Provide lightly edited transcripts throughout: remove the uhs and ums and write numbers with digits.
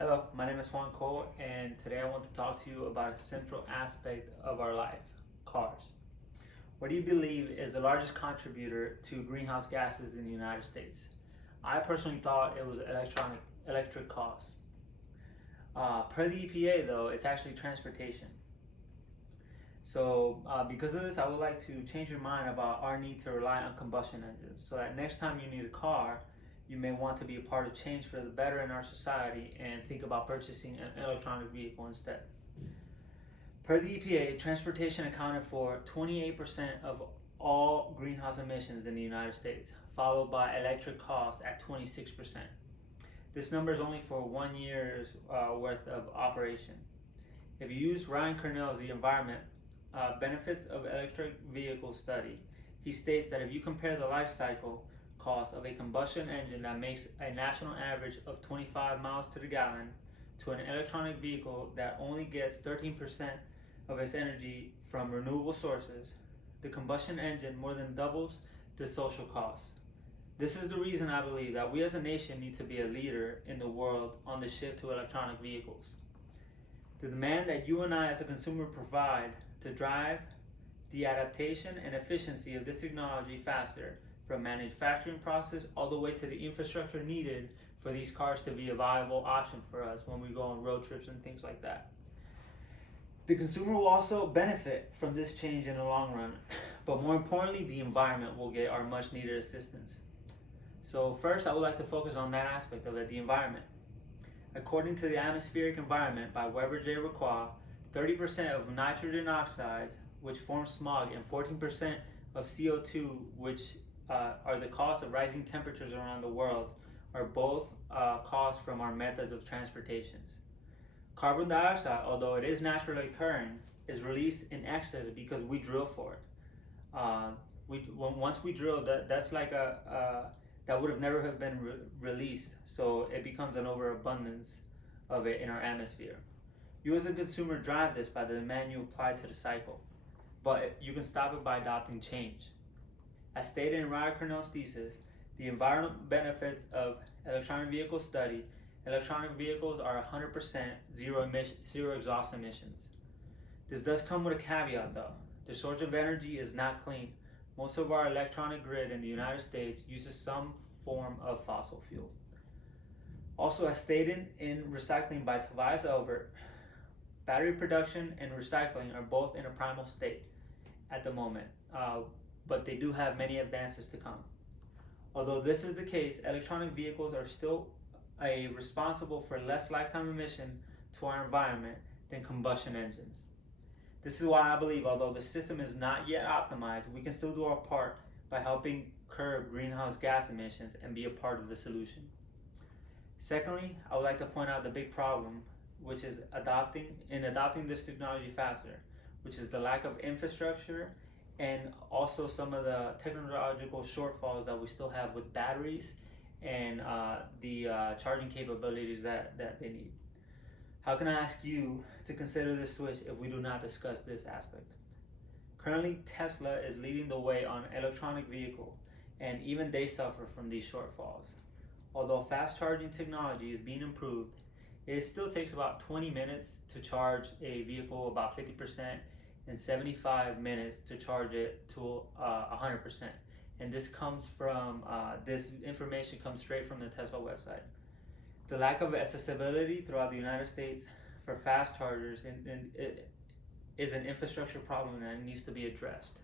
Hello, my name is Juan Coll, and today I want to talk to you about a central aspect of our life, cars. What do you believe is the largest contributor to greenhouse gases in the United States? I personally thought it was electric cars. Per the EPA though, it's actually transportation. So because of this, I would like to change your mind about our need to rely on combustion engines so that next time you need a car, you may want to be a part of change for the better in our society and think about purchasing an electronic vehicle instead. Per the EPA, transportation accounted for 28% of all greenhouse emissions in the United States, followed by electric cars at 26%. This number is only for 1 year's worth of operation. If you use Ryan Kernell's The Environment Benefits of Electric Vehicle study, he states that if you compare the life cycle cost of a combustion engine that makes a national average of 25 miles to the gallon to an electronic vehicle that only gets 13% of its energy from renewable sources, the combustion engine more than doubles the social costs. This is the reason I believe that we as a nation need to be a leader in the world on the shift to electronic vehicles. The demand that you and I as a consumer provide to drive the adaptation and efficiency of this technology faster, from manufacturing process all the way to the infrastructure needed for these cars to be a viable option for us when we go on road trips and things like that. The consumer will also benefit from this change in the long run, but more importantly, the environment will get our much needed assistance. So first, I would like to focus on that aspect of it, the environment. According to the Atmospheric Environment by Weber J. Requa, 30% of nitrogen oxides, which form smog, and 14% of CO2, which are the cause of rising temperatures around the world, are both caused from our methods of transportations. Carbon dioxide, although it is naturally occurring, is released in excess because we drill for it. Once we drill, that's like that would have never have been released, so it becomes an overabundance of it in our atmosphere. You as a consumer drive this by the demand you apply to the cycle, but you can stop it by adopting change. As stated in Ryan Kernell's thesis, the environmental benefits of electronic vehicle study, electronic vehicles are 100% zero exhaust emissions. This does come with a caveat though. The source of energy is not clean. Most of our electronic grid in the United States uses some form of fossil fuel. Also, as stated in Recycling by Tobias Elbert, battery production and recycling are both in a primal state at the moment, but they do have many advances to come. Although this is the case, electronic vehicles are still responsible for less lifetime emission to our environment than combustion engines. This is why I believe, although the system is not yet optimized, we can still do our part by helping curb greenhouse gas emissions and be a part of the solution. Secondly, I would like to point out the big problem, which is adopting this technology faster, which is the lack of infrastructure and also some of the technological shortfalls that we still have with batteries and the charging capabilities that they need. How can I ask you to consider this switch if we do not discuss this aspect? Currently, Tesla is leading the way on electronic vehicle, and even they suffer from these shortfalls. Although fast charging technology is being improved, it still takes about 20 minutes to charge a vehicle about 50% and 75 minutes to charge it to 100%. And this comes from, this information comes straight from the Tesla website. The lack of accessibility throughout the United States for fast chargers is an infrastructure problem that needs to be addressed.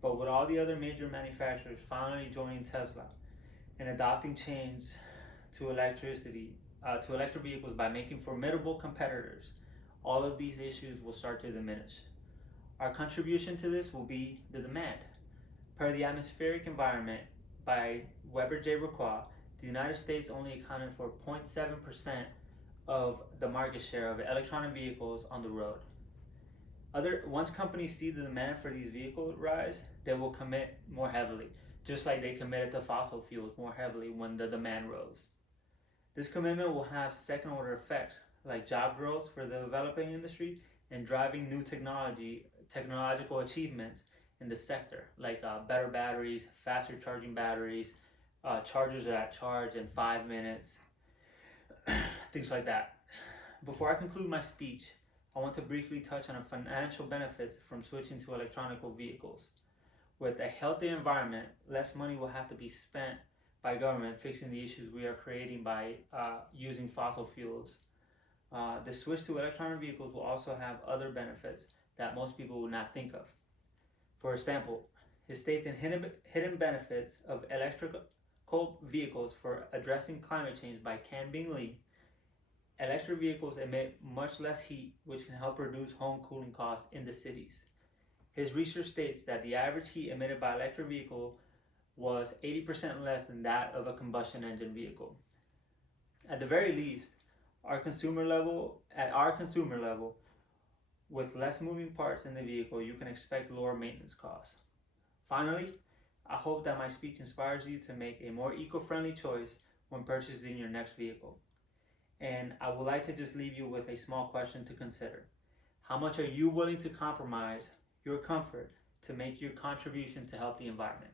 But with all the other major manufacturers finally joining Tesla and adopting change to electric vehicles by making formidable competitors, all of these issues will start to diminish. Our contribution to this will be the demand. Per the Atmospheric Environment by Weber J. Requa, the United States only accounted for 0.7% of the market share of electronic vehicles on the road. Once companies see the demand for these vehicles rise, they will commit more heavily, just like they committed to fossil fuels more heavily when the demand rose. This commitment will have second-order effects, like job growth for the developing industry and driving new technological achievements in the sector, like better batteries, faster charging batteries, chargers that charge in 5 minutes. things like that. Before I conclude my speech, I want to briefly touch on the financial benefits from switching to electronic vehicles. With a healthier environment, less money will have to be spent by government fixing the issues we are creating by using fossil fuels. The switch to electronic vehicles will also have other benefits that most people will not think of. For example, it states in hidden benefits of electrical vehicles for addressing climate change by Can Bing Lee. Electric vehicles emit much less heat, which can help reduce home cooling costs in the cities. His research states that the average heat emitted by electric vehicle was 80% less than that of a combustion engine vehicle. At the very least, at our consumer level, with less moving parts in the vehicle, you can expect lower maintenance costs. Finally, I hope that my speech inspires you to make a more eco-friendly choice when purchasing your next vehicle. And I would like to just leave you with a small question to consider. How much are you willing to compromise your comfort to make your contribution to help the environment?